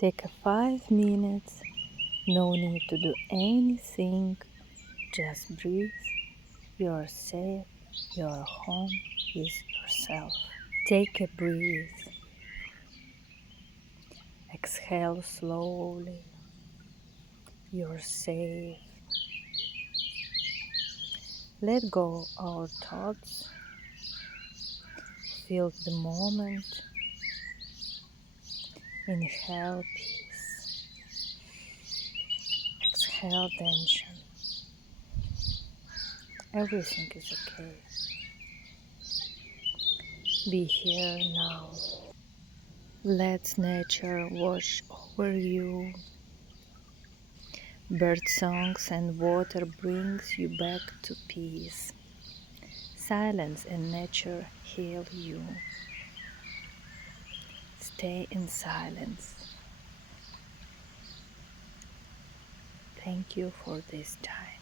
Take 5 minutes, no need to do anything, just breathe. You're safe, you're home with yourself. Take a breath, exhale slowly, you're safe. Let go our thoughts, feel the moment, inhale peace, exhale tension. Everything is okay. Be here now. Let nature wash over you. Bird songs and water brings you back to peace. Silence and nature heal you. Stay in silence. Thank you for this time.